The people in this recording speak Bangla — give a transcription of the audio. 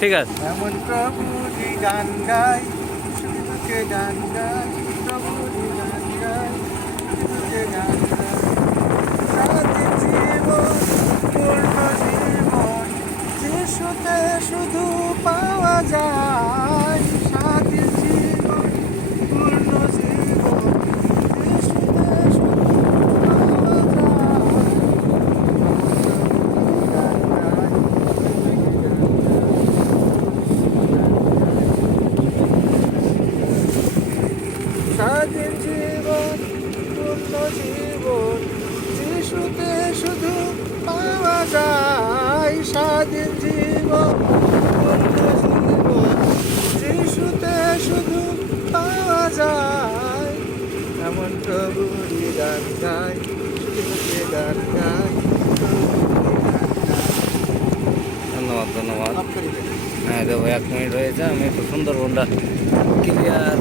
ঠিক আছে। এমন প্রভুরই গান গাই, শুধুকে গান গাই, প্রভুরই গান গাই, শুধুকে গান গাই। স্বাধীন জীবন, পূর্ণ জীবন, যিশুতে শুধু পাওয়া যায়। স্বাধীন জীবন, পূর্ণ জীবন, যিশুতে শুধু পাওয়া যায়। গান গাই, স্বাধীন জীবন, পূর্ণ জীবন, যিশুতে শুধু পাওয়া যায়। স্বাধীন জীবন, পূর্ণ জীবন, যিশুতে শুধু পাওয়া যায়। এমন প্রভুরই গান গাই, শুধুকে গান গাই, প্রভুরই গান গাই। ধন্যবাদ ধন্যবাদ। মাফ করে দেন। হ্যাঁ দেখো 1 মিনিট হয়েছে, আমি একটু সুন্দরবনটা ক্লিয়ার